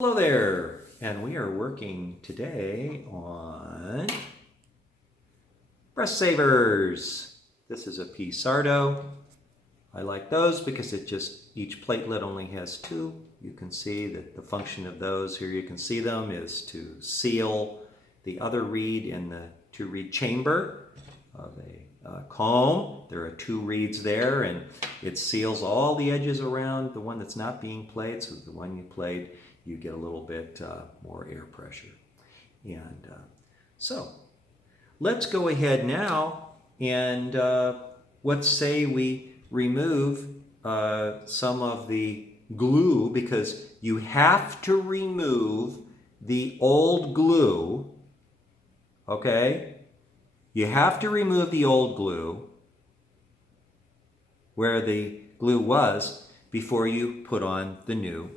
Hello there, and we are working today on Breathsavers. This is a P-Sardo. I like those because each platelet only has two. You can see that the function of those, here you can see them, is to seal the other reed in the two-reed chamber of a comb. There are two reeds there, and it seals all the edges around the one that's not being played, so the one you played, you get a little bit more air pressure. And so let's go ahead now and let's say we remove some of the glue, because you have to remove the old glue, okay? You have to remove the old glue where the glue was before you put on the new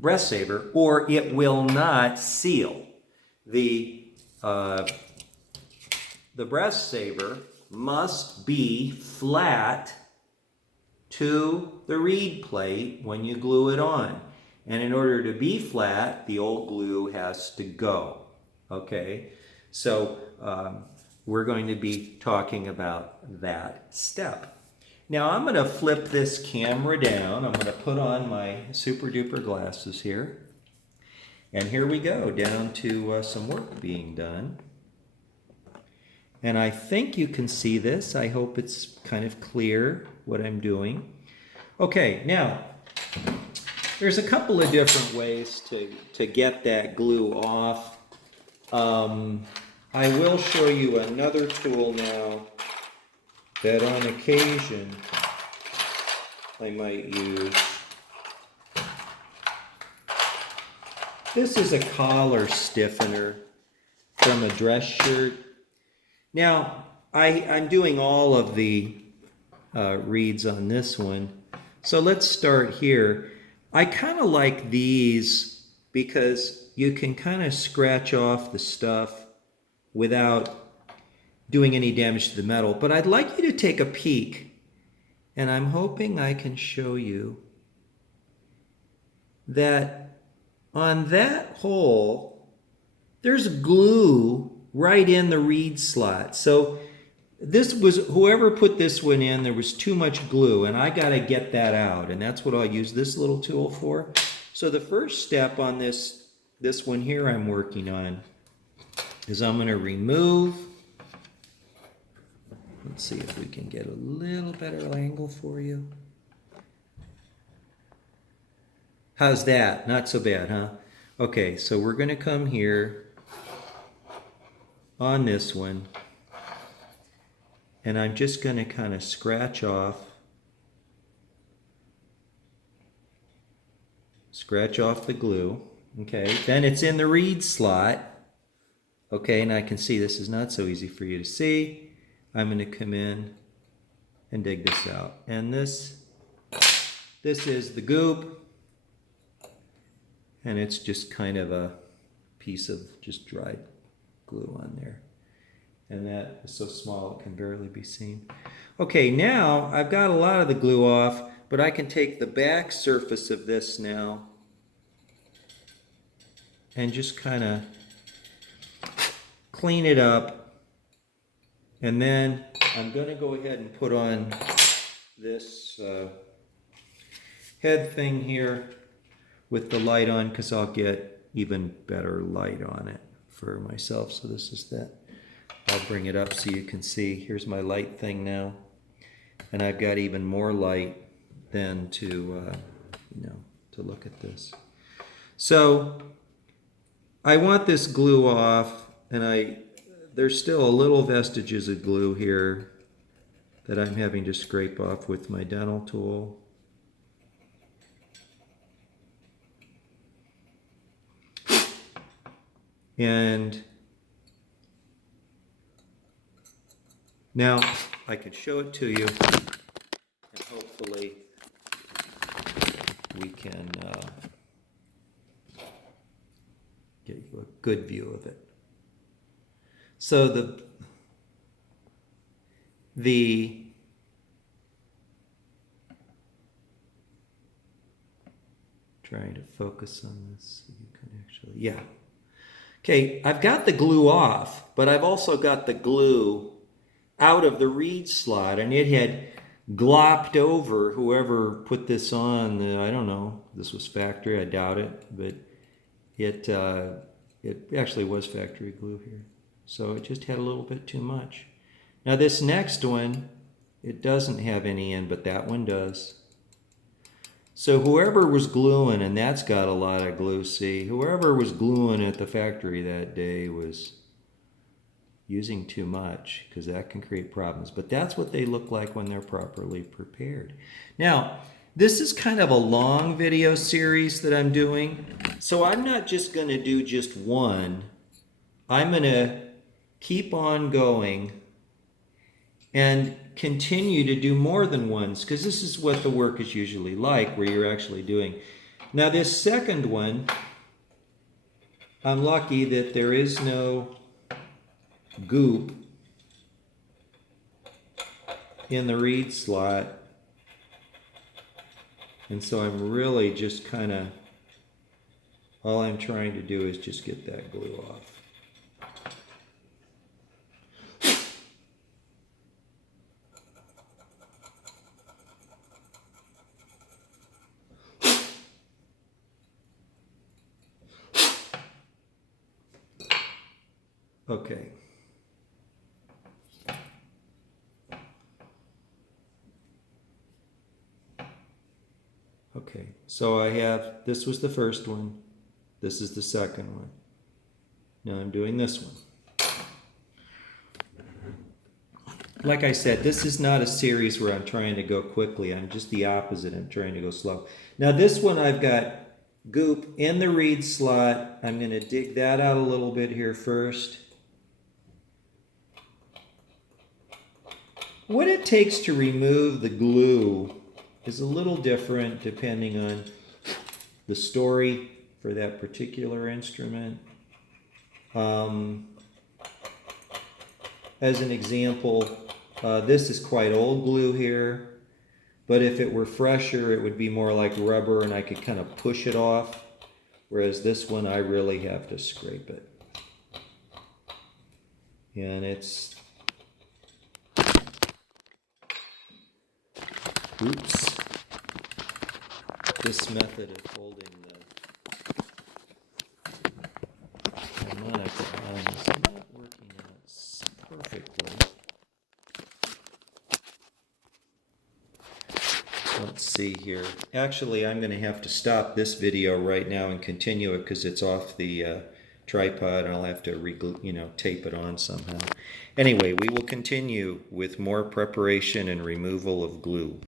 Breathsaver, or it will not seal. The Breathsaver must be flat to the reed plate when you glue it on. And in order to be flat, the old glue has to go. Okay? So we're going to be talking about that step. Now I'm going to flip this camera down. I'm going to put on my super duper glasses here. And here we go, down to some work being done. And I think you can see this. I hope it's kind of clear what I'm doing. Okay, now there's a couple of different ways to get that glue off. I will show you another tool now that on occasion I might use. This is a collar stiffener from a dress shirt. Now, I'm doing all of the reeds on this one. So let's start here. I kind of like these because you can kind of scratch off the stuff without doing any damage to the metal. But I'd like you to take a peek, and I'm hoping I can show you that on that hole, there's glue right in the reed slot. So this was, whoever put this one in, there was too much glue, and I got to get that out, and that's what I'll use this little tool for. So the first step on this one here I'm working on is I'm going to remove. Let's see if we can get a little better angle for you. How's that? Not so bad, huh? Okay, so we're going to come here on this one, and I'm just going to kind of scratch off the glue. Okay, then it's in the reed slot. Okay, and I can see this is not so easy for you to see. I'm going to come in and dig this out. And this is the goop. And it's just kind of a piece of just dried glue on there. And that is so small it can barely be seen. Okay, now I've got a lot of the glue off, but I can take the back surface of this now and just kind of clean it up. And then I'm going to go ahead and put on this head thing here with the light on, because I'll get even better light on it for myself. So this is that. I'll bring it up so you can see. Here's my light thing now. And I've got even more light then to look at this. So I want this glue off, and there's still a little vestiges of glue here that I'm having to scrape off with my dental tool. And now I can show it to you, and hopefully we can get you a good view of it. So the trying to focus on this so you can actually, yeah. Okay, I've got the glue off, but I've also got the glue out of the reed slot, and it had glopped over. Whoever put this on, I don't know, this was factory, I doubt it, but it actually was factory glue here. So it just had a little bit too much. Now this next one, it doesn't have any in, but that one does. So whoever was gluing, and that's got a lot of glue, see, whoever was gluing at the factory that day was using too much, because that can create problems. But that's what they look like when they're properly prepared. Now, this is kind of a long video series that I'm doing, so I'm not just going to do just one. I'm going to keep on going and continue to do more than ones, because this is what the work is usually like, where you're actually doing. Now this second one, I'm lucky that there is no goop in the reed slot, and so I'm really just kind of, all I'm trying to do is just get that glue off. Okay. Okay, so I have, this was the first one, this is the second one. Now I'm doing this one. Like I said, this is not a series where I'm trying to go quickly, I'm just the opposite, I'm trying to go slow. Now this one I've got goop in the reed slot. I'm going to dig that out a little bit here first. What it takes to remove the glue is a little different depending on the story for that particular instrument. As an example, this is quite old glue here, but if it were fresher, it would be more like rubber and I could kind of push it off, whereas this one I really have to scrape it. And it's, oops, this method of holding the harmonica on is not working out perfectly. Let's see here. Actually, I'm going to have to stop this video right now and continue it because it's off the tripod and I'll have to tape it on somehow. Anyway, we will continue with more preparation and removal of glue.